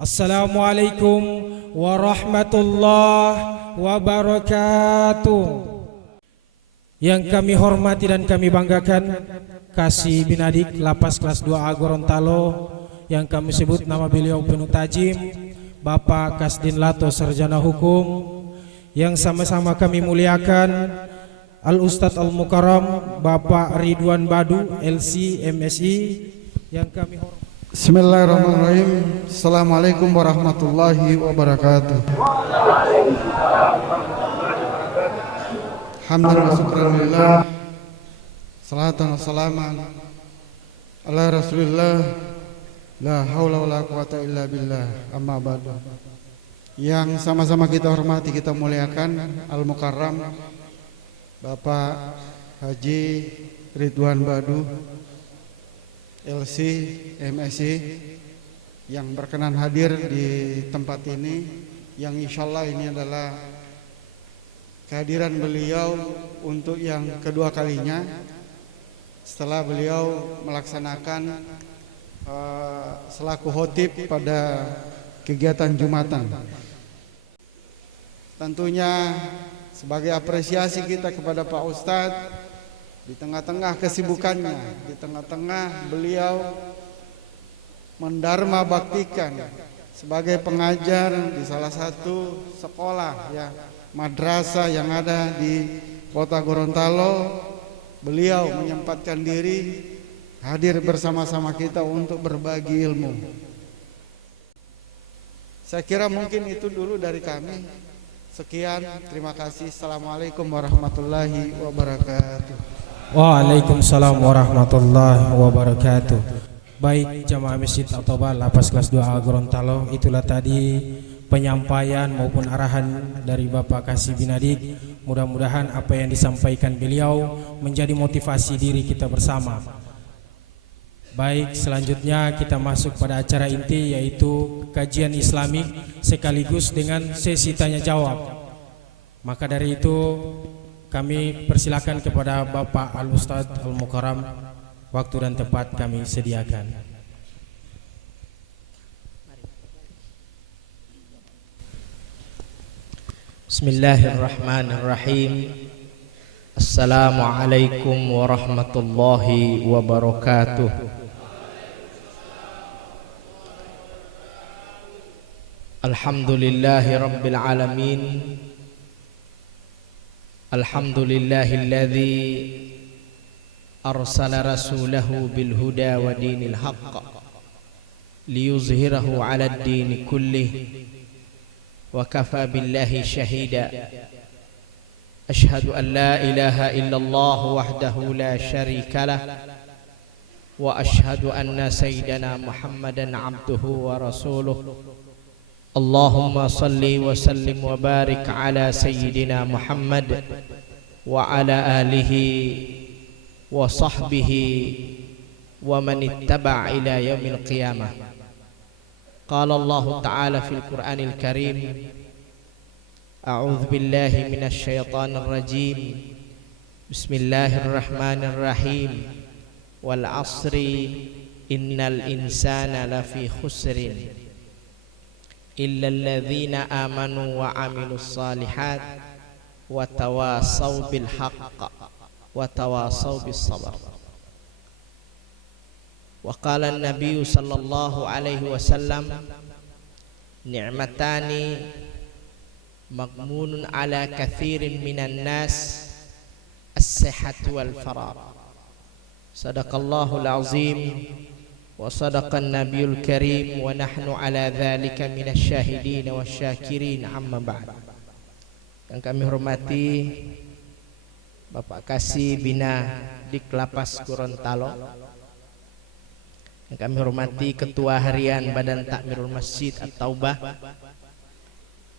Assalamualaikum warahmatullahi wabarakatuh. Yang kami hormati dan kami banggakan Kasih Binadik Lapas kelas 2A Gorontalo, yang kami sebut nama beliau penuh tajim, Bapak Kasdin Lato Sarjana Hukum. Yang sama-sama kami muliakan Al-Ustadz Al-Mukarram Bapak Ridwan Badu LC MSI, yang kami hormati. Bismillahirrahmanirrahim. Assalamualaikum warahmatullahi wabarakatuh. Alhamdulillah, syukurillah, salatan wassalaman ala rasulillah, la haula wala quwata illa billah, amma ba'du. Yang sama-sama kita hormati, kita muliakan Al-Mukarram Bapak Haji Ridwan Badu LC MSI, yang berkenan hadir di tempat ini, yang insyaallah ini adalah kehadiran beliau untuk yang kedua kalinya setelah beliau melaksanakan selaku khotib pada kegiatan Jumatan. Tentunya sebagai apresiasi kita kepada Pak Ustadz, di tengah-tengah kesibukannya, di tengah-tengah beliau mendharma baktikan sebagai pengajar di salah satu sekolah ya, madrasah yang ada di Kota Gorontalo, beliau menyempatkan diri hadir bersama-sama kita untuk berbagi ilmu. Saya kira mungkin itu dulu dari kami. Sekian, terima kasih. Assalamualaikum warahmatullahi wabarakatuh. Waalaikumsalam warahmatullahi wabarakatuh. Baik jamaah Masjid At-Taubah Lapas kelas 2A Gorontalo, itulah tadi penyampaian maupun arahan dari Bapak Kasih Binadik. Mudah-mudahan apa yang disampaikan beliau menjadi motivasi diri kita bersama. Baik, selanjutnya kita masuk pada acara inti, yaitu kajian Islamik sekaligus dengan sesi tanya jawab. Maka dari itu kami persilakan kepada Bapak Al-Ustadz Al-Mukarram, waktu dan tempat kami sediakan. Bismillahirrahmanirrahim. Assalamualaikum warahmatullahi wabarakatuh. Alhamdulillahi rabbil alamin. Alhamdulillahilladzi arsala rasulahu bil huda wa dinil haqq liyuzhirahu 'alad dini kullih wa kafa billahi shahida. Ashhadu an la ilaha illallah wahdahu la syarika lah wa ashhadu anna sayyidana Muhammadan 'abduhu wa rasuluh. Allahumma salli wa sallim wa barik ala sayyidina Muhammad wa ala alihi wa sahbihi wa man ittaba' ila yaumil qiyamah. Qala Allah ta'ala fil Qur'anil Karim, a'udzu billahi minasy syaithanir rajim. Bismillahirrahmanirrahim. Wal 'asri innal insana lafi khusrin illa alladzina amanu wa amilus salihat wa tawasaw bil haqq wa tawasaw bis sabr. Wa qala an-nabiy sallallahu alaihi wasallam, ni'matani maghmunun ala kathirin minan nas as-sihhatu wal faragh. Sadaqallahul azim wa sadaqan nabiyul karim wa nahnu ala dhalika minasyahidin wasyakirin, amma ba'd. Yang kami hormati Bapak Kasih Binadik Lapas Gorontalo, yang kami hormati Ketua Harian Badan Takmirul Masjid At-Taubah,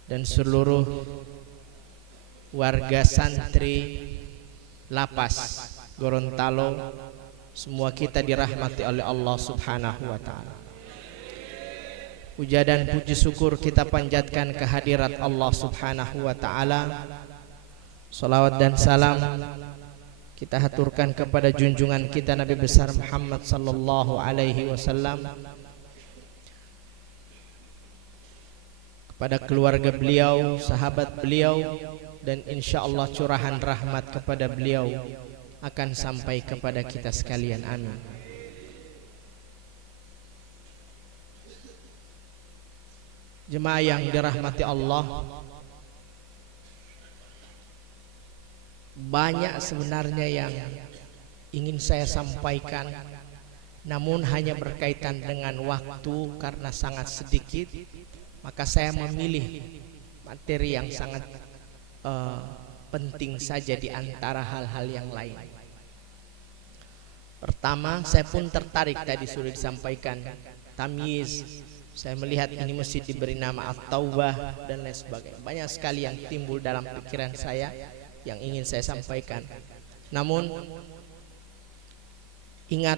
dan seluruh warga santri Lapas Gorontalo, semua kita dirahmati oleh Allah Subhanahu wa ta'ala. Puja dan puji syukur kita panjatkan kehadirat Allah Subhanahu wa ta'ala. Salawat dan salam kita haturkan kepada junjungan kita Nabi besar Muhammad sallallahu alaihi wasallam, kepada keluarga beliau, sahabat beliau, dan insya Allah curahan rahmat kepada beliau akan sampai kepada kita sekalian. Amin. Jemaah yang dirahmati Allah, banyak sebenarnya yang ingin saya sampaikan, namun hanya berkaitan dengan waktu karena sangat sedikit, maka saya memilih materi yang sangat penting saja di antara hal-hal yang lain. Pertama, saya pun tertarik, tadi sudah disampaikan, tamyiz. Saya melihat ini masjid diberi nama At-Taubah dan lain sebagainya. Banyak sekali yang timbul dalam pikiran saya yang ingin saya sampaikan. Namun ingat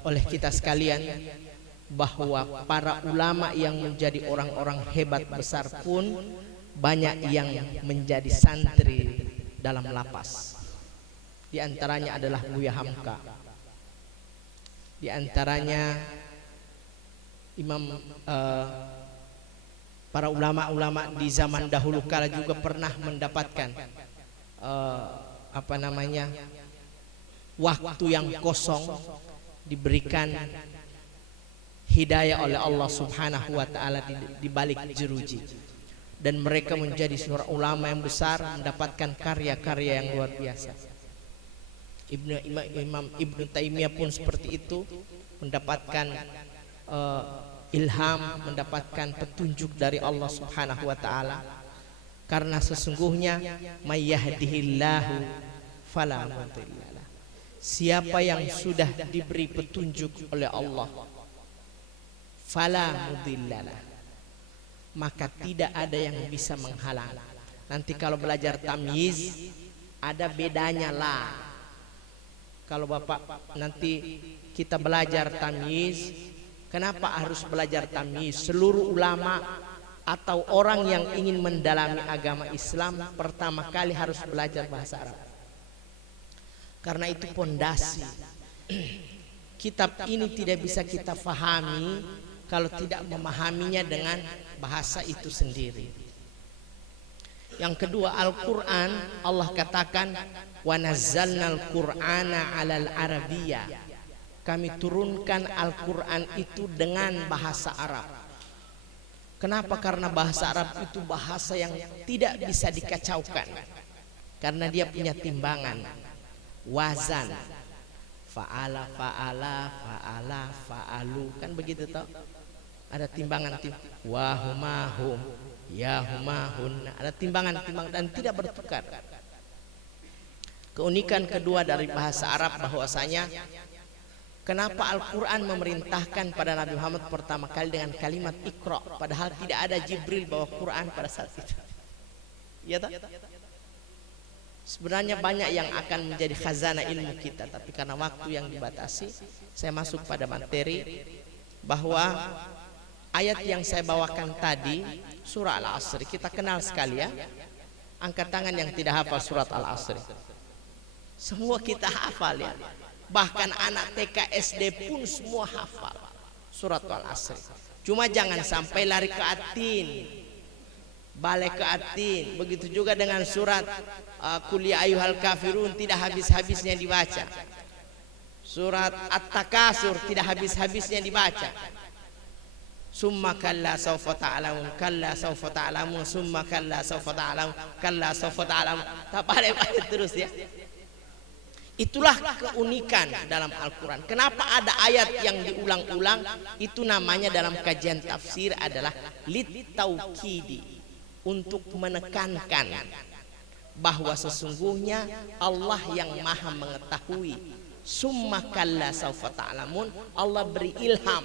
oleh kita sekalian bahwa para ulama yang menjadi orang-orang hebat besar pun banyak yang menjadi santri dalam lapas. Di antaranya adalah Buya Hamka. Di antaranya para ulama-ulama di zaman dahulu kala juga pernah mendapatkan waktu yang kosong, diberikan hidayah oleh Allah Subhanahu wa taala di balik jeruji, dan mereka menjadi seorang ulama yang besar, mendapatkan karya-karya yang luar biasa. Imam Ibnu Taimiyah pun seperti itu, mendapatkan ilham, mendapatkan petunjuk dari Allah Subhanahu wa taala, karena sesungguhnya may yahdihillahu fala mudhillalah. Siapa yang sudah diberi petunjuk oleh Allah, fala mudhillalah, maka tidak ada yang bisa menghalang. Nanti kalau belajar tamyiz ada bedanya lah. Kalau Bapak nanti kita belajar tamyiz, kenapa harus belajar tamyiz? Seluruh ulama atau orang yang ingin mendalami agama Islam pertama kali harus belajar bahasa Arab. Karena itu pondasi. Kitab ini tidak bisa kita fahami kalau tidak memahaminya dengan bahasa itu sendiri. Yang kedua, Al-Quran, Allah katakan wa nazzalnal Qur'ana 'alal arabiyyah. Kami turunkan Al-Quran itu dengan bahasa Arab. Kenapa? Karena bahasa Arab itu bahasa yang tidak bisa dikacaukan, karena dia punya timbangan, wazan, fa'ala, fa'ala, fa'ala, fa'alu, kan begitu toh? Ada timbangan, wahumahum, yahumahun, ada timbangan dan tidak bertukar. Keunikan kedua dari bahasa Arab bahwasanya kenapa Al-Quran memerintahkan pada Nabi Muhammad pertama kali dengan kalimat Iqra, padahal tidak ada Jibril bawa Quran pada saat itu. Ya tak? Sebenarnya banyak yang akan menjadi khazanah ilmu kita, tapi karena waktu yang dibatasi, saya masuk pada materi bahwa ayat yang saya bawakan tadi, surah Al-Asr, kita kenal sekali ya. Angkat tangan yang tidak hafal surat Al-Asr. Semua kita hafal ya. Bahkan anak TK SD pun semua hafal surat Al-Asr. Cuma jangan sampai lari ke atin, balik ke atin. Begitu juga dengan surat Qul ya ayyuhal kafirun, tidak habis-habisnya dibaca. Surat At-Takasur tidak habis-habisnya dibaca. Summa kalla sawfa ta'lamun, kalla sawfa ta'lamun, summa kalla sawfa ta'lamun, kalla sawfa ta'lamun. Tak balik terus ya. Itulah keunikan dalam Al-Quran. Kenapa ada ayat yang diulang-ulang? Itu namanya dalam kajian tafsir adalah lit-taukidi, untuk menekankan bahwa sesungguhnya Allah yang maha mengetahui. Summa kalla sawfa ta'lamun, Allah beri ilham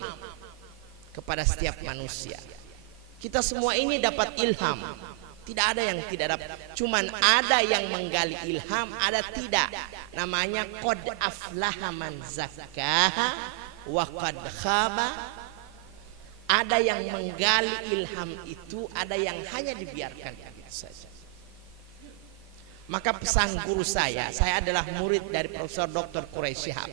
kepada setiap manusia. Kita semua ini dapat ilham. Tidak ada yang tidak dapat. Cuman ada yang menggali ilham, ada tidak. Namanya qad aflaha man zakkaha wa qad khaba. Ada yang menggali ilham itu, ada yang hanya dibiarkan begitu saja. Maka pesan guru saya adalah murid dari Profesor Dr. Quraisy Shihab.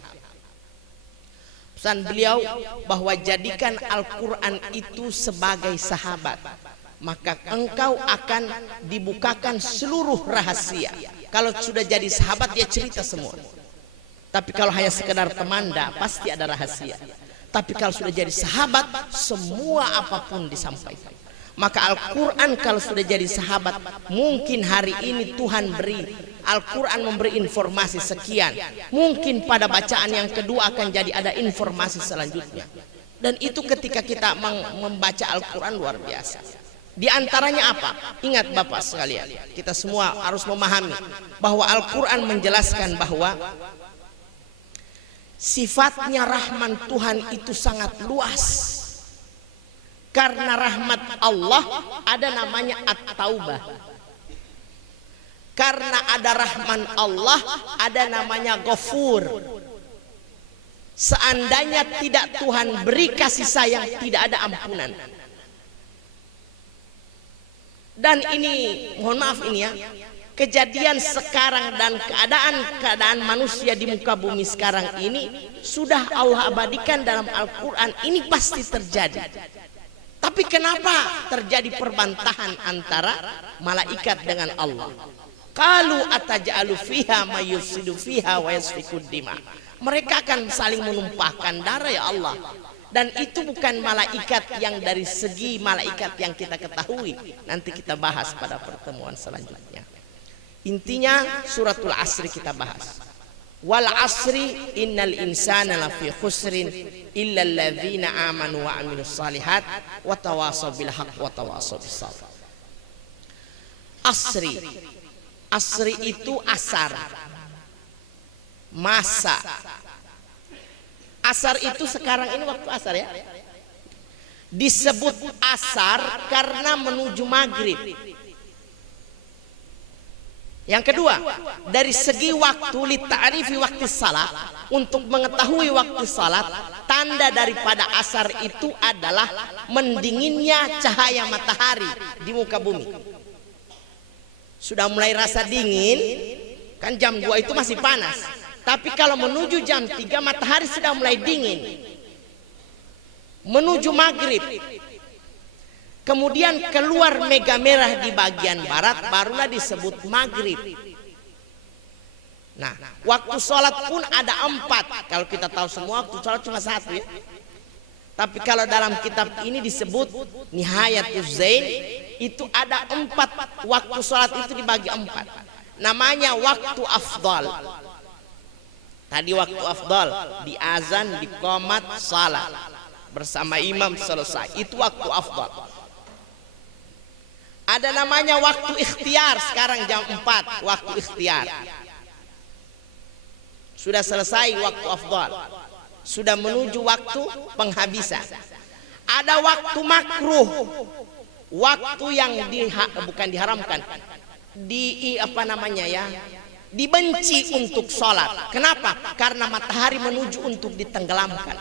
Pesan beliau bahwa jadikan Al-Quran itu sebagai sahabat. maka engkau akan dibukakan seluruh rahasia. Kalau sudah jadi sahabat dia cerita semua. Tapi kalau hanya sekedar teman, pasti ada rahasia. Tapi kalau sudah jadi sahabat, semua apapun disampaikan. Maka Al-Quran kalau sudah jadi sahabat, mungkin hari ini Tuhan beri Al-Quran memberi informasi sekian, mungkin pada bacaan yang kedua akan jadi ada informasi selanjutnya. Dan itu ketika kita membaca Al-Quran luar biasa. Di antaranya apa? Ingat Bapak sekalian, kita semua harus memahami bahwa Al-Quran menjelaskan bahwa sifatnya rahman Tuhan itu sangat luas. Karena rahmat Allah ada namanya At-Taubah. Karena ada rahman Allah ada namanya Ghafur. Seandainya tidak Tuhan beri kasih sayang, tidak ada ampunan. Dan ini mohon maaf ini ya, kejadian sekarang dan keadaan manusia di muka bumi sekarang ini sudah Allah abadikan dalam Al-Quran. Ini pasti terjadi. Tapi kenapa terjadi perbantahan antara malaikat dengan Allah? Qalu ataj'alu fiha may yufsidu fiha wa yasfikud dima. Mereka akan saling menumpahkan darah ya Allah. Dan itu bukan malaikat yang dari segi malaikat yang kita ketahui. Nanti kita bahas pada pertemuan selanjutnya. Intinya suratul Asri kita bahas. Wal asri innal insana lafi khusrin illa alladzina amanu wa amilus salihat wa tawasaw bil haqq wa tawasaw bis sabr. Asri. Asri itu asar. Masa. Asar itu sekarang ini waktu asar ya. Disebut asar karena menuju maghrib. Yang kedua, dari segi waktu li ta'rifi waktu salat, untuk mengetahui waktu salat, tanda daripada asar itu adalah mendinginnya cahaya matahari di muka bumi. Sudah mulai rasa dingin, kan jam 2 itu masih panas. Tapi kalau menuju jam 3 matahari sudah mulai dingin. Menuju maghrib. Kemudian keluar mega merah di bagian barat, barulah disebut maghrib. Nah, waktu sholat pun ada 4. Kalau kita tahu semua waktu sholat cuma 1 ya. Tapi kalau dalam kitab ini disebut Nihayatuz Zain, itu ada 4 waktu sholat itu dibagi 4. Namanya waktu afdal. Tadi waktu afdal, di azan, di qomat, salat bersama imam selesai. Itu waktu afdal. Ada namanya waktu ikhtiar, sekarang jam 4 waktu ikhtiar. Sudah selesai waktu afdal. Sudah menuju waktu penghabisan. Ada waktu makruh. Waktu yang bukan diharamkan. Dibenci untuk sholat. Kenapa? Karena matahari menuju untuk ditenggelamkan.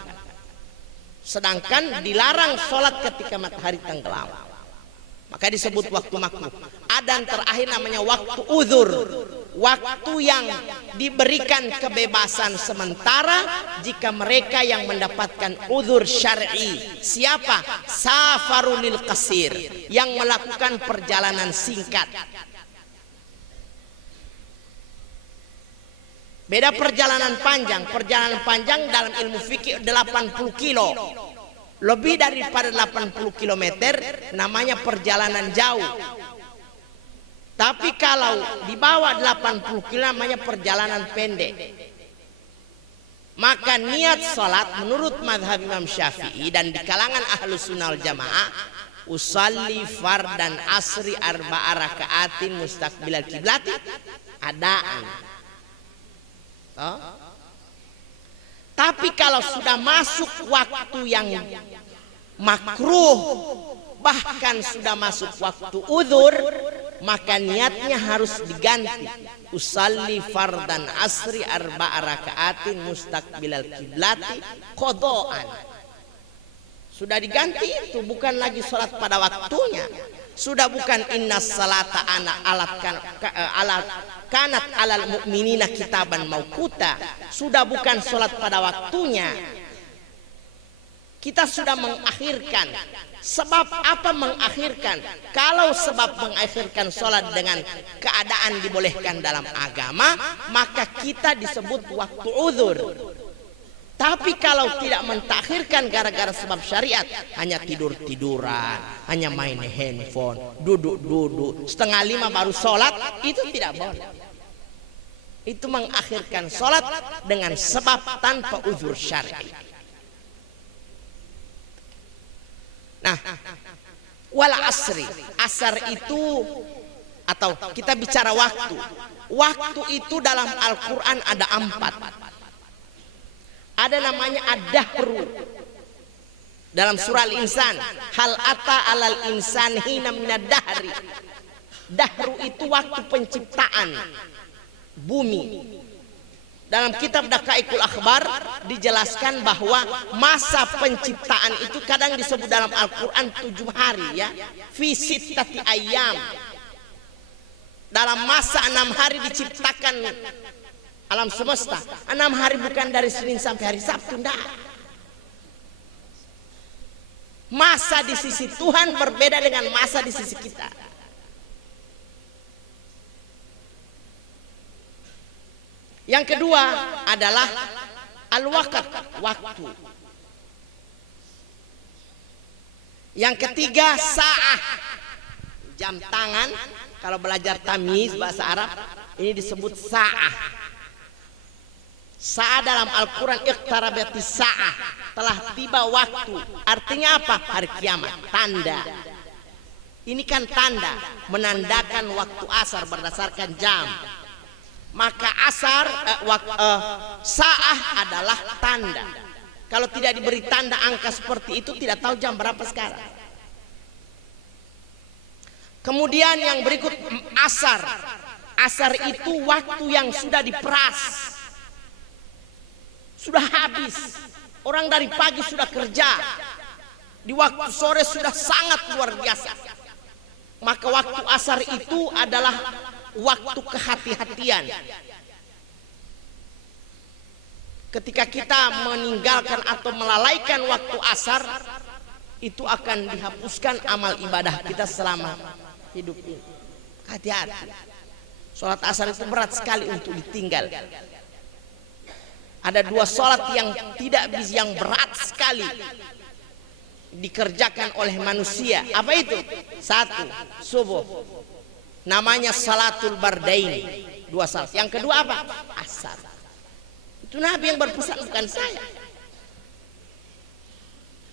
Sedangkan dilarang sholat ketika matahari tenggelam. Maka disebut waktu makruh. Ada yang terakhir namanya waktu uzur. Waktu yang diberikan kebebasan sementara jika mereka yang mendapatkan uzur syar'i. Siapa? Safarunil qasir, yang melakukan perjalanan singkat. Beda perjalanan panjang. Perjalanan panjang dalam ilmu fikih 80 kilo. Lebih daripada 80 km namanya perjalanan jauh. Tapi kalau di bawah 80 km namanya perjalanan pendek. Maka niat salat menurut mazhab Imam Syafi'i dan di kalangan Ahlus Sunnah wal Jamaah, usalli fardan asri arba'a raka'atin mustaqbilal kiblati adaan. Tapi kalau sudah masuk waktu yang makruh, bahkan sudah masuk waktu uzur, maka niatnya harus diganti. Usalli fardan asri arba'a raka'atin mustaqbilal kiblati qada'an. Sudah diganti itu, bukan lagi sholat pada waktunya. Sudah bukan innas salata alat kanat alal mu'minina kitaban mauquta. Sudah bukan sholat pada waktunya. Kita sudah mengakhirkan. Sebab apa mengakhirkan? Kalau sebab mengakhirkan sholat dengan keadaan dibolehkan dalam agama, maka kita disebut waktu uzur. Tapi kalau tidak mentakhirkan gara-gara sebab syariat, hanya tidur-tiduran, hanya main handphone, duduk-duduk, 4:30 baru sholat, itu tidak boleh. Itu mengakhirkan sholat dengan sebab tanpa uzur syar'i. Nah, wal asri, asar itu, atau kita bicara waktu. Waktu itu dalam Al-Quran ada 4. Ada namanya ad-dahru. Dalam surah Al-Insan, hal ata alal insan hina minad dahri. Dahru itu waktu penciptaan bumi. Dalam kitab Daqaiqul Akhbar dijelaskan bahwa masa penciptaan itu kadang disebut dalam Al-Quran 7 hari ya. Fi sittati ayyam. Dalam masa 6 hari diciptakan alam semesta. 6 hari bukan dari Senin sampai hari Sabtu, enggak. Masa di sisi Tuhan berbeda dengan masa di sisi kita. Yang kedua adalah al-waqt, waktu. Yang ketiga sa'ah, jam tangan. Kalau belajar tamyiz bahasa Arab, ini disebut sa'ah. Sa'ah dalam Al-Quran, iqtarabatis sa'ah, telah tiba waktu. Artinya apa? Hari kiamat, tanda. Ini kan tanda, menandakan waktu asar berdasarkan jam. Maka asar sa'ah adalah tanda. Kalau tidak diberi tanda angka seperti itu, tidak tahu jam berapa sekarang. Kemudian yang berikut asar. Asar itu waktu yang sudah diperas, sudah habis. Orang dari pagi sudah kerja, di waktu sore sudah sangat luar biasa. Maka waktu asar itu adalah waktu kehati-hatian. Ketika kita meninggalkan atau melalaikan waktu asar, itu akan dihapuskan amal ibadah kita selama hidup ini. Hati-hati. Sholat asar itu berat sekali untuk ditinggal. Ada 2 sholat yang tidak bisa, yang berat sekali dikerjakan oleh manusia. Apa itu? 1, subuh. Namanya salatul bardain, 2 salat. Yang kedua apa? Asar. Itu Nabi yang berpesan, bukan saya.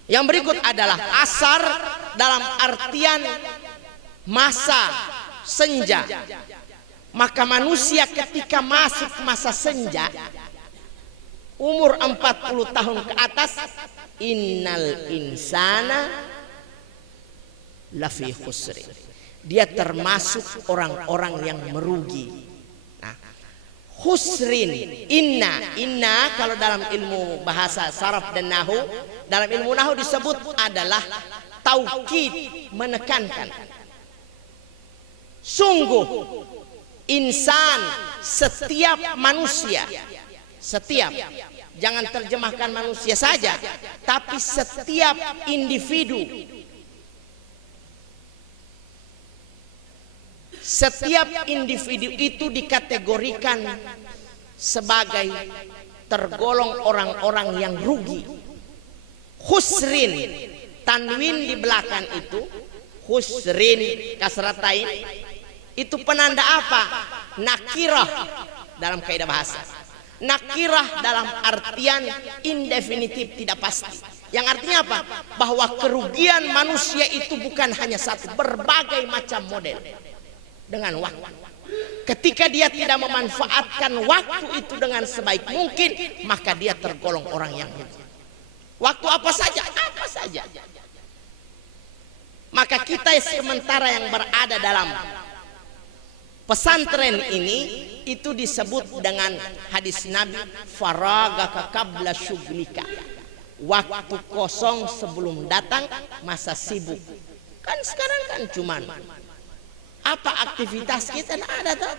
Yang berikut adalah asar dalam artian masa senja. Maka manusia ketika masuk masa senja, umur 40 tahun ke atas, innal insana lafi khusri, dia termasuk orang-orang yang merugi. Nah, khusrin, inna kalau dalam ilmu bahasa saraf dan nahu, dalam ilmu nahu disebut adalah taukid, menekankan. Sungguh insan, setiap manusia, setiap, jangan terjemahkan manusia saja, tapi setiap individu, setiap individu itu dikategorikan sebagai tergolong orang-orang yang rugi. Khusrin, tanwin di belakang itu, khusrin kasratain, itu penanda apa? Nakirah dalam kaidah bahasa. Nakirah dalam artian indefinitif, tidak pasti. Yang artinya apa? Bahwa kerugian manusia itu bukan hanya satu, berbagai macam model. Dengan waktu, ketika dia tidak memanfaatkan waktu itu dengan sebaik mungkin, maka dia tergolong orang yang rugi. Waktu apa saja, apa saja. Maka kita sementara yang berada dalam pesantren ini, itu disebut dengan hadis Nabi, faragaka qabla syughlika, waktu kosong sebelum datang masa sibuk. Kan sekarang kan cuman apa aktivitas kita, ada tuh,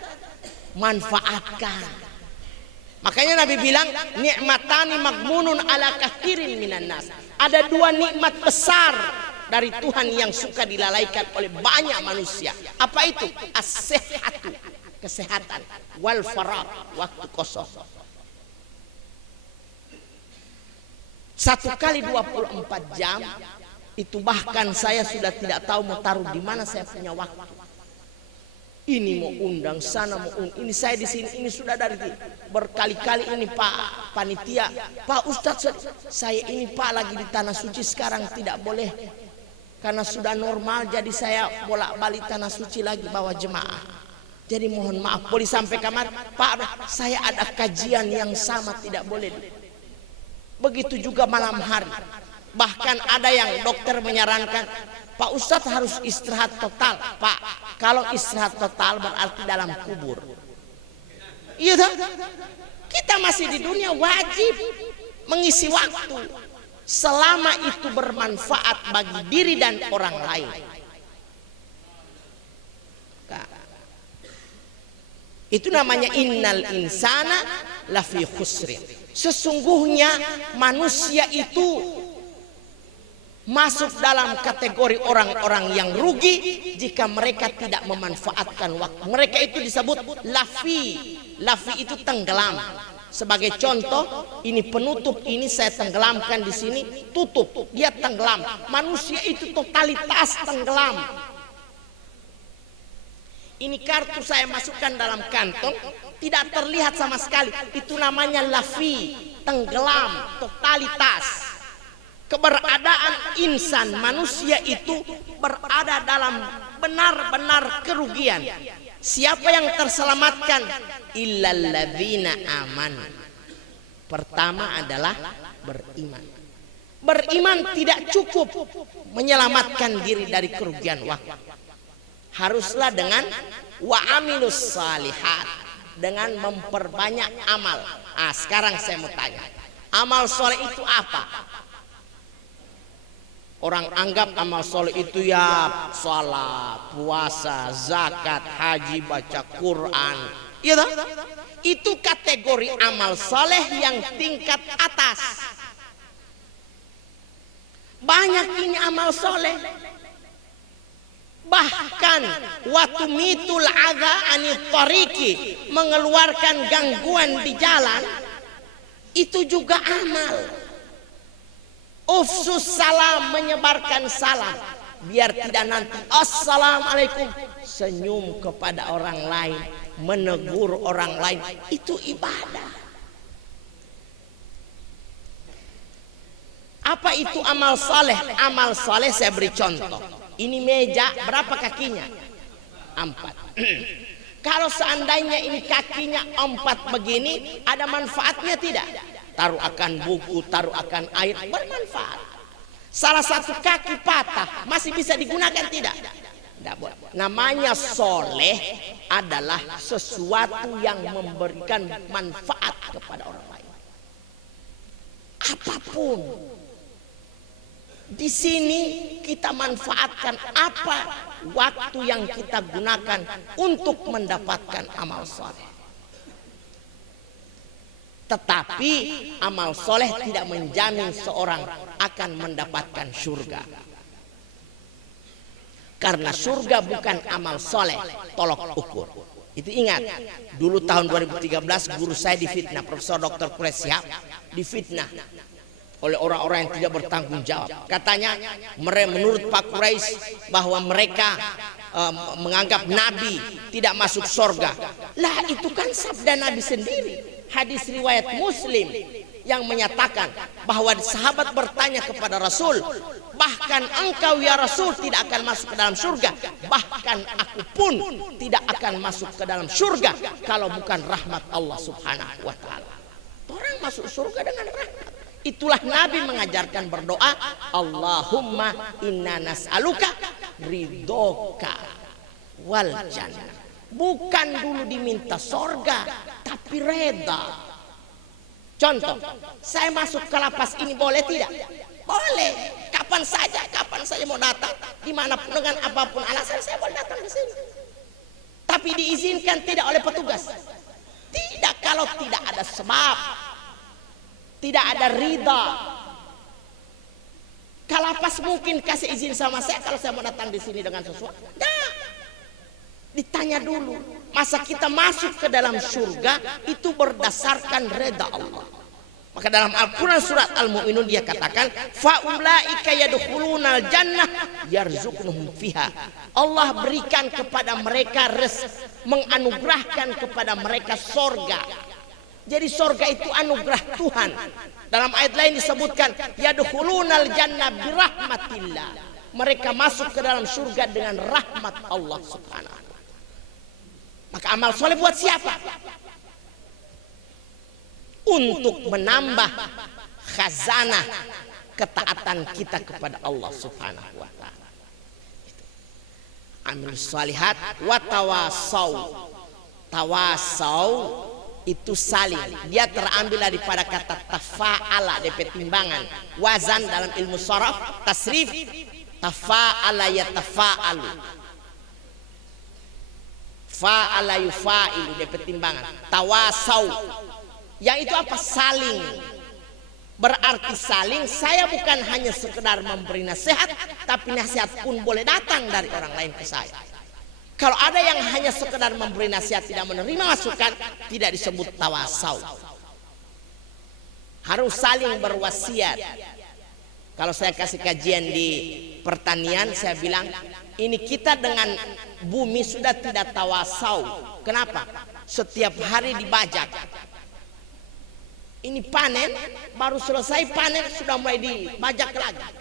manfaatkan. Makanya Nabi bilang, nikmatani magmunun ala kathirin minan nas, Ada dua nikmat besar dari Tuhan yang suka dilalaikan oleh banyak manusia. Apa itu? As-sihhatu, kesehatan, wal faragh, waktu kosong. 1 kali 24 jam itu bahkan saya sudah tidak tahu mau taruh di mana saya punya waktu. Ini mau undang, sana mau undang. Ini saya di sini, ini sudah dari berkali-kali ini Pak panitia, Pak Ustadz, saya ini Pak lagi di tanah suci sekarang tidak boleh karena sudah normal, jadi saya bolak-balik tanah suci lagi bawa jemaah. Jadi mohon maaf, boleh sampai kamar Pak, saya ada kajian yang sama tidak boleh. Begitu juga malam hari. Bahkan ada yang dokter menyarankan, Pak Ustadz harus istirahat total. Pak, kalau istirahat total berarti dalam kubur. Iya tak? Kita masih di dunia wajib mengisi waktu selama itu bermanfaat bagi diri dan orang lain. Itu namanya innal insana lafi khusrin. Sesungguhnya manusia itu masuk dalam kategori orang-orang yang rugi jika mereka tidak memanfaatkan waktu. Mereka itu disebut lafi. Lafi itu tenggelam. Sebagai contoh, ini penutup ini saya tenggelamkan di sini, tutup, dia tenggelam. Manusia itu totalitas tenggelam. Ini kartu saya masukkan dalam kantong, tidak terlihat sama sekali. Itu namanya lafi, tenggelam, totalitas. Keberadaan insan manusia itu berada dalam benar-benar kerugian. Siapa yang terselamatkan? Illalladzina amanu. Pertama adalah beriman. Beriman tidak cukup menyelamatkan diri dari kerugian waktu. Haruslah dengan wa amilus salihat, dengan memperbanyak amal. Sekarang saya mau tanya, amal soleh itu apa? Orang anggap amal soleh itu ya salat, puasa, zakat, haji, baca Quran. Iya tak? Itu kategori amal soleh yang tingkat atas. Banyak ini amal soleh. Bahkan waktu mitul adha anit tariqi, mengeluarkan gangguan di jalan, itu juga amal. Ufsus salam, menyebarkan salam, biar tidak nanti assalamualaikum, senyum kepada orang lain, menegur orang lain, itu ibadah. Apa itu amal saleh? Amal saleh saya beri contoh. Ini meja berapa kakinya? 4. Kalau seandainya ini kakinya 4 begini, ada manfaatnya tidak? Taruh akan buku, taruh akan air, bermanfaat. Salah satu kaki patah, masih bisa digunakan tidak? Tidak boleh. Namanya soleh adalah sesuatu yang memberikan manfaat kepada orang lain. Apapun. Di sini kita manfaatkan apa waktu yang kita gunakan untuk mendapatkan amal soleh. Tetapi amal soleh tidak menjamin seorang akan mendapatkan surga. Karena surga bukan amal soleh, tolok ukur. Itu ingat, dulu tahun 2013 guru saya difitnah, Profesor Dr. Quraish Shihab difitnah oleh orang-orang yang tidak bertanggung jawab. Katanya menurut Pak Quraish bahwa mereka menganggap Nabi tidak masuk surga. Lah itu kan sabda Nabi sendiri. Hadis riwayat Muslim yang menyatakan bahwa sahabat bertanya kepada Rasul, bahkan engkau ya Rasul tidak akan masuk ke dalam surga, bahkan aku pun tidak akan masuk ke dalam surga kalau bukan rahmat Allah Subhanahu wa taala. Orang masuk surga dengan rahmat. Itulah Nabi mengajarkan berdoa, Allahumma inna nas'aluka ridhoka wal jannah. Bukan dulu diminta surga, tapi reda. Contoh, saya masuk ke lapas ini boleh tidak? Boleh, kapan saja mau datang, dimanapun dengan apapun alasan saya boleh datang ke sini. Tapi diizinkan tidak oleh petugas? Tidak, kalau tidak ada sebab, tidak ada ridha. Kalapas mungkin kasih izin sama saya kalau saya mau datang di sini dengan sesuatu? Nah, ditanya dulu. Masa kita masuk ke dalam surga itu berdasarkan reda Allah. Maka dalam Al-Quran surat Al-Mu'minun dia katakan, faulaika yadkhulunal jannah yarzuqnuhum fiha. Allah berikan kepada mereka menganugerahkan kepada mereka sorga. Jadi sorga itu anugerah Tuhan. Dalam ayat lain disebutkan yadkhulunal jannah birahmatillah. Mereka masuk ke dalam surga dengan rahmat Allah Subhanahu wa ta'ala. Maka amal soleh buat siapa? Untuk menambah khazanah ketaatan kita kepada Allah Subhanahu wa ta'ala. Amil salihat wa tawasau. Tawasau itu saling, dia terambil daripada kata tafa'ala, DP timbangan, wazan dalam ilmu sharaf, tasrif, tafa'ala yatafa'alu, fa'ala yufa'ilu, DP timbangan, tawasau, yang itu apa? Saling, berarti saling. Saya bukan hanya sekedar memberi nasihat, tapi nasihat pun boleh datang dari orang lain ke saya. Kalau ada yang hanya sekedar memberi nasihat tidak menerima masukan, tidak disebut tawasau. Harus saling berwasiat. Kalau saya kasih kajian di pertanian, saya bilang ini kita dengan bumi sudah tidak tawasau. Kenapa? Setiap hari dibajak. Ini panen, baru selesai panen sudah mulai dibajak lagi.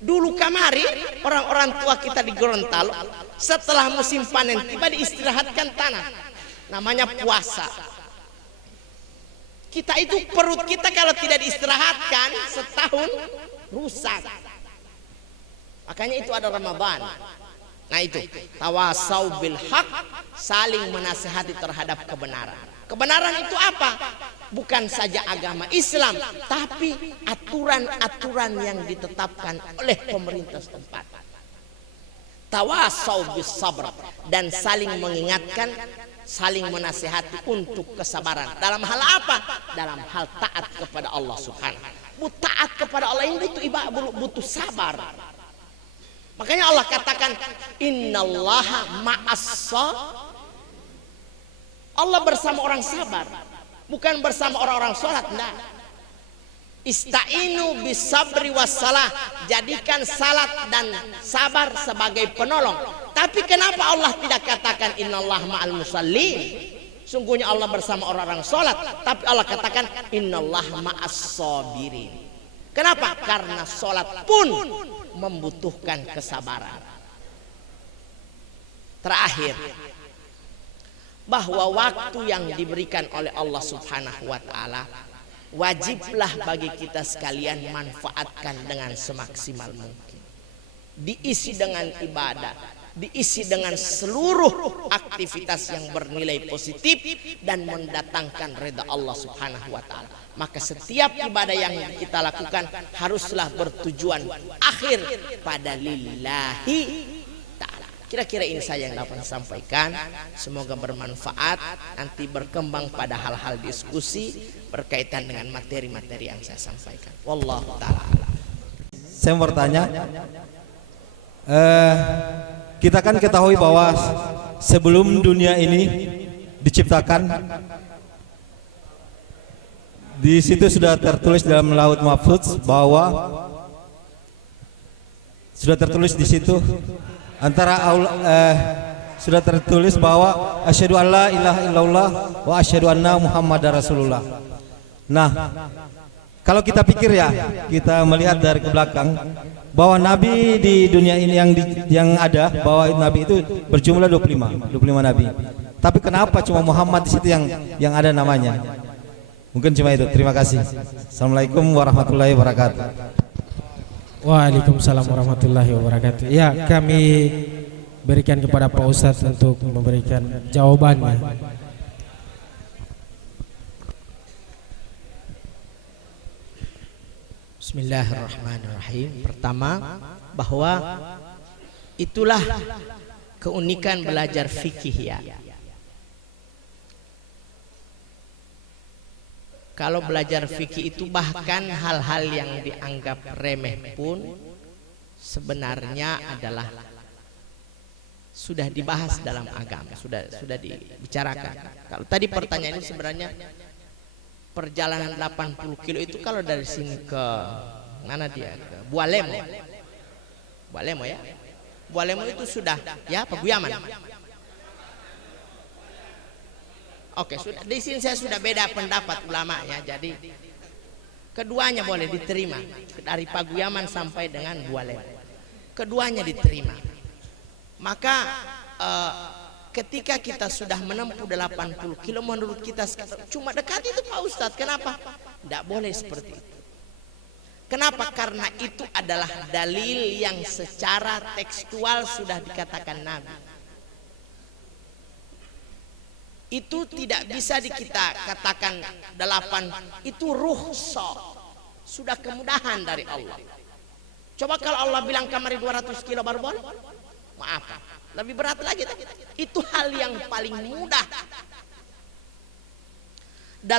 Dulu kamari orang-orang tua kita di Gorontalo setelah musim panen tiba diistirahatkan tanah, namanya puasa. Kita itu perut kita kalau tidak diistirahatkan setahun rusak. Makanya itu ada Ramadan. Nah itu tawasau bil haq, saling menasihati terhadap kebenaran. Kebenaran itu apa? Bukan saja agama Islam, tapi aturan-aturan yang ditetapkan oleh pemerintah setempat. Tawasau bis sabr, dan saling mengingatkan, saling menasihati untuk kesabaran. Dalam hal apa? Dalam hal taat kepada Allah Subhanahu. Taat kepada Allah ini butuh sabar. Makanya Allah katakan innallaha ma'as-sabirin. Allah bersama orang sabar, bukan bersama orang-orang sholat. Nah, ista'inu bisabri wassalah, jadikan salat dan sabar sebagai penolong. Tapi kenapa Allah tidak katakan innallaha ma'al musallin? Sungguhnya Allah bersama orang-orang sholat, tapi Allah katakan innallaha ma'as-sabirin. Kenapa? Karena sholat pun membutuhkan kesabaran. Terakhir, bahwa waktu yang diberikan oleh Allah Subhanahu wa ta'ala wajiblah bagi kita sekalian manfaatkan dengan semaksimal mungkin. Diisi dengan ibadah, diisi dengan seluruh aktivitas yang bernilai positif dan mendatangkan ridha Allah Subhanahu wa ta'ala. Maka setiap ibadah yang kita lakukan haruslah bertujuan akhir pada lillahi. Kira-kira ini saya yang dapat sampaikan. Semoga bermanfaat. Nanti berkembang pada hal-hal diskusi berkaitan dengan materi-materi yang saya sampaikan. Wallahu ta'ala. Saya mau bertanya, kita kan ketahui bahwa sebelum dunia ini diciptakan, di situ sudah tertulis dalam Lauhul Mahfuz bahwa sudah tertulis di situ sudah tertulis bahwa asyhadu alla ilaha illallah wa asyhadu anna muhammadar rasulullah. Nah, kalau kita pikir ya, kita melihat dari ke belakang bahwa nabi di dunia ini yang ada, bahwa nabi itu berjumlah 25 nabi. Tapi kenapa cuma Muhammad di situ yang ada namanya? Mungkin cuma itu. Terima kasih. Assalamualaikum warahmatullahi wabarakatuh. Waalaikumsalam warahmatullahi wabarakatuh. Ya, kami berikan kepada Pak Ustadz untuk memberikan jawabannya. Bismillahirrahmanirrahim. Pertama, bahwa itulah keunikan belajar fikih ya. Kalau belajar fikih itu bahkan hal-hal yang dianggap remeh pun sebenarnya adalah sudah dibahas dalam agama, sudah dibicarakan. Kalau tadi pertanyaan ini sebenarnya perjalanan 80 kilo itu kalau dari sini ke mana dia? Ke Bualemo. Bualemo ya. Bualemo itu sudah ya Paguyaman. Oke, sudah di sini saya sudah beda pendapat ulama ya. Jadi keduanya boleh diterima dari Paguyaman sampai dengan Bualemo. Keduanya diterima. Maka ketika kita sudah menempuh 80 kilo menurut kita cuma dekat itu Pak Ustadz. Kenapa? Tidak boleh seperti itu. Kenapa? Karena itu adalah dalil yang secara tekstual sudah dikatakan Nabi. Itu tidak bisa kita katakan 8, itu rukhsah, sudah kemudahan dari Allah. Coba kalau Allah bilang kamari 200 kilo baru boleh, maaf, lebih berat lagi. Itu hal yang paling mudah. 80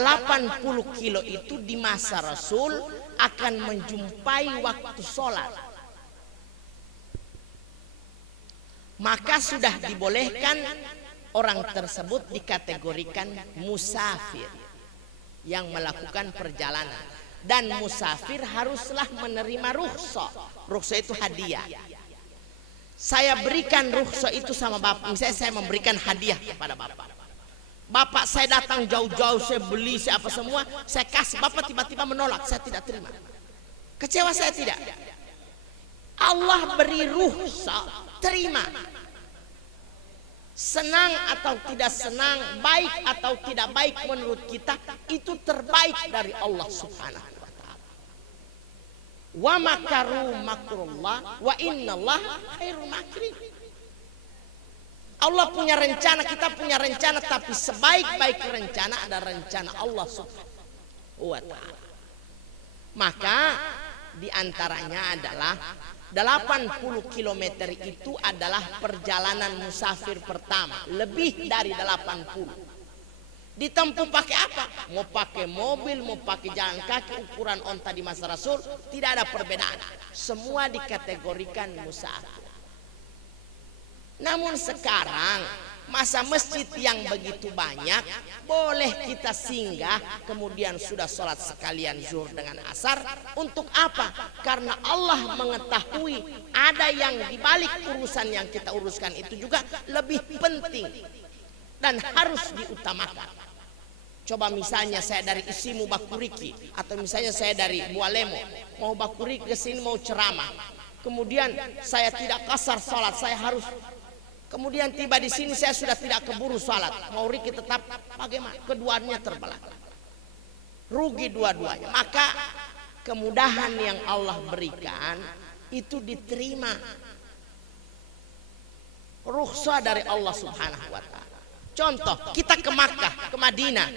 kilo itu di masa Rasul akan menjumpai waktu sholat, maka sudah dibolehkan orang tersebut dikategorikan musafir yang melakukan perjalanan. Dan musafir haruslah menerima rukhsah. Rukhsah itu hadiah. Saya berikan rukhsah itu sama bapak. Misalnya saya memberikan hadiah kepada bapak. Bapak saya datang jauh-jauh, saya beli, saya apa semua, saya kasih. Bapak tiba-tiba menolak, saya tidak terima. Kecewa saya tidak. Allah beri rukhsah, terima. Senang atau tidak senang, baik atau tidak baik menurut kita, itu terbaik dari Allah Subhanahu wa ta'ala. Wa makaru makrullah wa innallaha khairul makirin. Allah punya rencana, kita punya rencana, tapi sebaik-baik rencana ada rencana Allah Subhanahu wa ta'ala. Maka diantaranya adalah 80 km itu adalah perjalanan musafir pertama, lebih dari 80. Ditempuh pakai apa? Mau pakai mobil, mau pakai jalan kaki, ukuran onta di masa Rasul tidak ada perbedaan. Semua dikategorikan musafir. Namun sekarang masa masjid yang begitu banyak, boleh kita singgah kemudian sudah sholat sekalian zuhur dengan asar. Untuk apa? Karena Allah mengetahui ada yang dibalik urusan yang kita uruskan itu juga lebih penting dan harus diutamakan. Coba misalnya saya dari Isimu Bakuriki, atau misalnya saya dari Bualemo mau Bakuriki ke sini mau ceramah, kemudian saya tidak kasar sholat, saya harus. Kemudian tiba di sini saya sudah tidak keburu salat, mau riki tetap bagaimana? Keduanya terbelah, rugi dua-duanya. Maka kemudahan yang Allah berikan itu diterima, rukhsah dari Allah Subhanahu wa ta'ala. Contoh, kita ke Makkah, ke Madinah,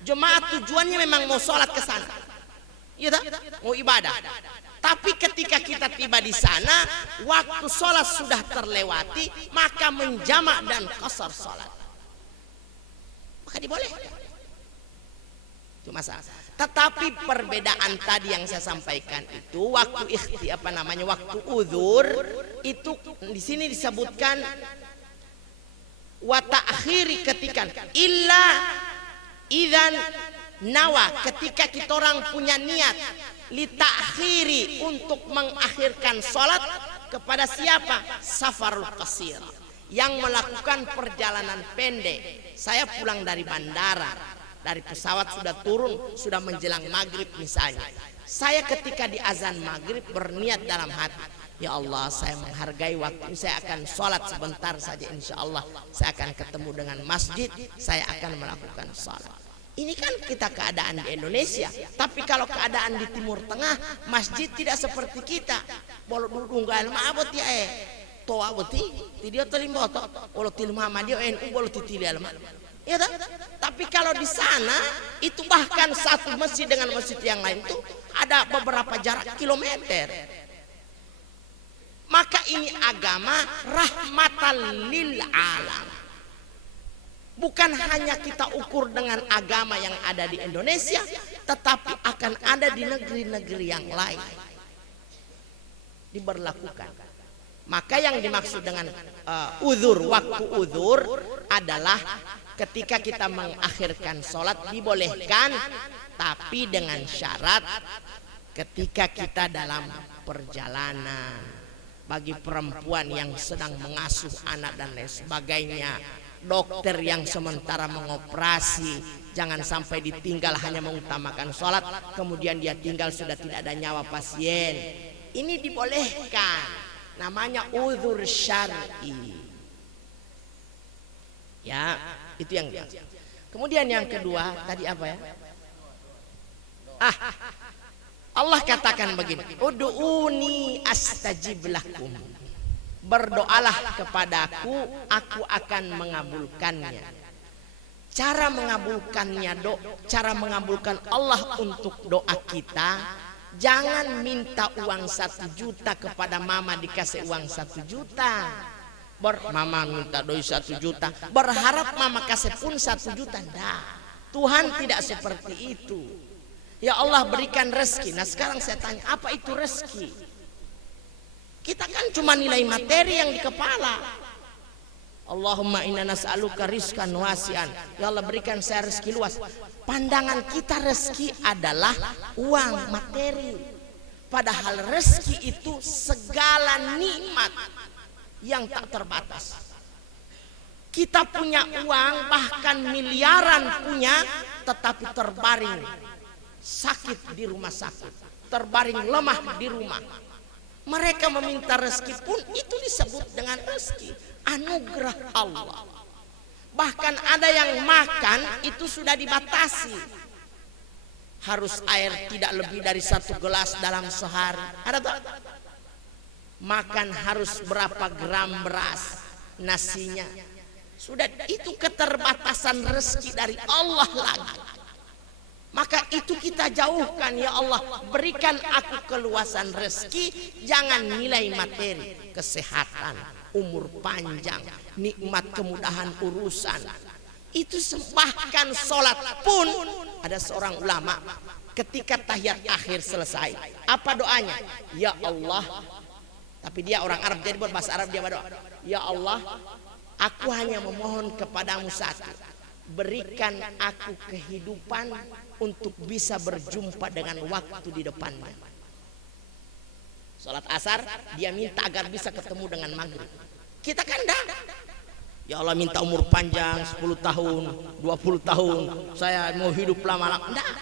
jemaah tujuannya memang mau salat ke sana, ya, mau ibadah. Tapi ketika kita tiba di sana, waktu sholat sudah terlewati, maka menjamak dan qasar sholat, maka dibolehkan. Itu masalah. Tetapi perbedaan tadi yang saya sampaikan itu waktu waktu uzur itu di sini disebutkan wa ta'khiri, ketika illa idzan nawa, ketika kita orang punya niat litakhiri, untuk mengakhirkan sholat kepada siapa? Safarul qasir, yang melakukan perjalanan pendek. Saya pulang dari bandara, dari pesawat sudah turun, sudah menjelang maghrib misalnya. Saya ketika di azan maghrib berniat dalam hati, ya Allah, saya menghargai waktu, saya akan sholat sebentar saja, insya Allah saya akan ketemu dengan masjid, saya akan melakukan sholat. Ini kan kita keadaan di Indonesia, tapi kalau keadaan di Timur Tengah, masjid tidak seperti kita. Bolo dunggal maabot ya toa boti, tidak telimboto, bolo tilma madio NU bolo titili alma. Ya tak? Tapi kalau di sana itu bahkan satu masjid dengan masjid yang lain itu ada beberapa jarak kilometer. Maka ini agama rahmatan lil alam. Bukan hanya kita ukur dengan agama yang ada di Indonesia, tetapi akan ada di negeri-negeri yang lain diberlakukan. Maka yang dimaksud dengan waktu uzur adalah ketika kita mengakhirkan sholat dibolehkan, tapi dengan syarat ketika kita dalam perjalanan. Bagi perempuan yang sedang mengasuh anak dan lain sebagainya, dokter yang sementara mengoperasi, jangan sampai ditinggal hanya mengutamakan sholat, kemudian dia tinggal sudah tidak ada nyawa pasien. Ini dibolehkan, namanya uzur syar'i. Ya, itu yang dia. Kemudian yang kedua tadi apa ya? Allah katakan begini, ud'uni astajib lakum. Berdoalah kepadaku, aku akan mengabulkannya. Cara mengabulkannya, cara mengabulkan Allah untuk doa kita, jangan minta uang 1 juta kepada mama dikasih uang 1 juta. Mama minta doi 1 juta, berharap mama kasih pun 1 juta. Nah, Tuhan tidak seperti itu. Ya Allah berikan rezeki. Nah sekarang saya tanya, apa itu rezeki? Kita kan cuma nilai materi yang di kepala. Allahumma inna nas'aluka rizqan wasi'an. Ya Allah berikan saya rezeki luas. Pandangan kita rezeki adalah uang, materi. Padahal rezeki itu segala nikmat yang tak terbatas. Kita punya uang bahkan miliaran punya, tetapi terbaring sakit di rumah sakit, terbaring lemah di rumah. Mereka meminta rezeki pun itu disebut dengan rezeki, anugerah Allah. Bahkan ada yang makan itu sudah dibatasi, harus air tidak lebih dari 1 gelas dalam sehari. Ada tak? Makan harus berapa gram beras, nasinya. Sudah itu keterbatasan rezeki dari Allah lagi. Maka itu kita jauhkan. Ya Allah berikan aku keluasan rezeki, jangan nilai materi, kesehatan, umur panjang, nikmat, kemudahan urusan. Itu bahkan sholat pun ada seorang ulama ketika tahiyat akhir selesai, apa doanya? Ya Allah, tapi dia orang Arab jadi berbahasa Arab, dia berdoa, ya Allah aku hanya memohon kepadamu satu, berikan aku kehidupan untuk bisa berjumpa dengan waktu di depannya. Salat asar dia minta agar bisa ketemu dengan maghrib. Kita kan dah, ya Allah minta umur panjang 10 tahun 20 tahun, saya mau hidup lama-lama. Enggak.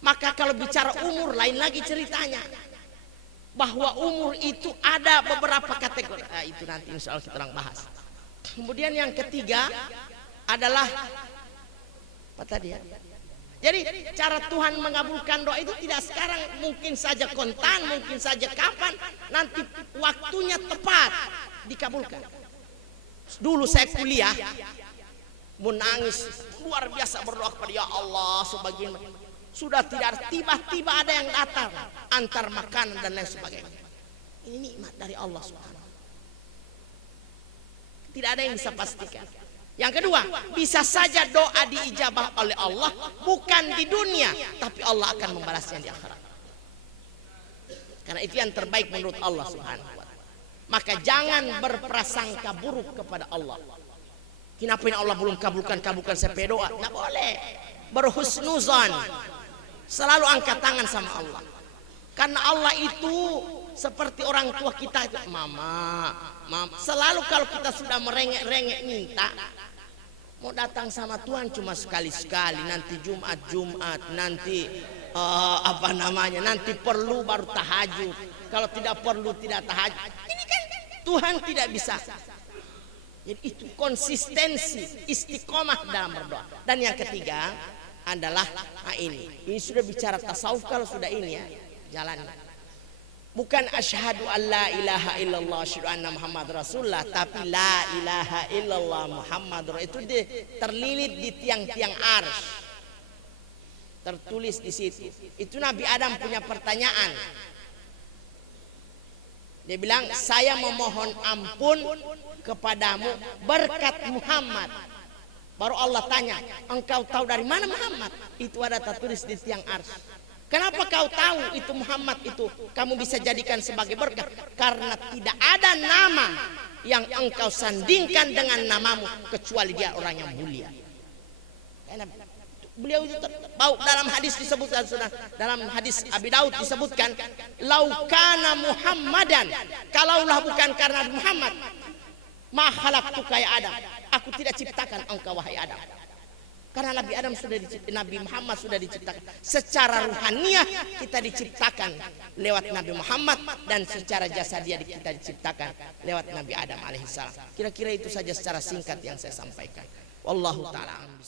Maka kalau bicara umur lain lagi ceritanya, bahwa umur itu ada beberapa kategori. Nah, itu nanti insya Allah kita orang bahas. Kemudian yang ketiga adalah apa tadi ya? Jadi cara Tuhan mengabulkan doa itu tidak sekarang, mungkin saja kontan, mungkin saja kapan, nanti waktunya tepat dikabulkan. Dulu saya kuliah, menangis luar biasa berdoa kepada ya Allah, sebagian sudah tidak, tiba-tiba ada yang datang antar makanan dan lain sebagainya. Ini nikmat dari Allah Subhanahu. Tidak ada yang bisa pastikan. Yang kedua, bisa saja doa diijabah oleh Allah bukan di dunia, tapi Allah akan membalasnya di akhirat. Karena itu yang terbaik menurut Allah Subhanahu wa ta'ala. Maka jangan berprasangka buruk kepada Allah. Kenapa Allah belum kabulkan saya berdoa? Nggak boleh. Berhusnuzan. Selalu angkat tangan sama Allah. Karena Allah itu seperti orang tua kita itu, mama. Selalu kalau kita sudah merengek-rengek minta, mau datang sama Tuhan cuma sekali-sekali, nanti Jumat, nanti nanti perlu baru tahajud. Kalau tidak perlu tidak tahajud. Ini kan Tuhan tidak bisa. Jadi itu konsistensi, istiqomah dalam berdoa. Dan yang ketiga adalah ini sudah bicara tasawuf. Kalau sudah ini ya jalan. Bukan asyhadu an la ilaha illallah asyhadu anna Muhammad Rasulullah, tapi la ilaha illallah Muhammad Rasulullah. Itu terlilit di tiang-tiang arsy. Tertulis di situ. Itu Nabi Adam punya pertanyaan. Dia bilang, saya memohon ampun kepadamu berkat Muhammad. Baru Allah tanya, engkau tahu dari mana Muhammad? Itu ada tertulis di tiang arsy. Kenapa kau tahu itu Muhammad itu kamu bisa jadikan sebagai berkat? Karena tidak ada nama yang engkau sandingkan dengan namamu kecuali dia orang yang mulia. Beliau itu dalam hadis disebutkan, dalam hadis Abi Daud disebutkan, laukana Muhammadan, kalaulah bukan karena Muhammad, ma khalaqtuka ya Adam, aku tidak ciptakan engkau wahai Adam. Karena Nabi Muhammad sudah diciptakan. Secara ruhaniah kita diciptakan lewat Nabi Muhammad, dan secara jasadiah kita diciptakan lewat Nabi Adam alaihissalam. Kira-kira itu saja secara singkat yang saya sampaikan. Wallahu ta'ala a'lam.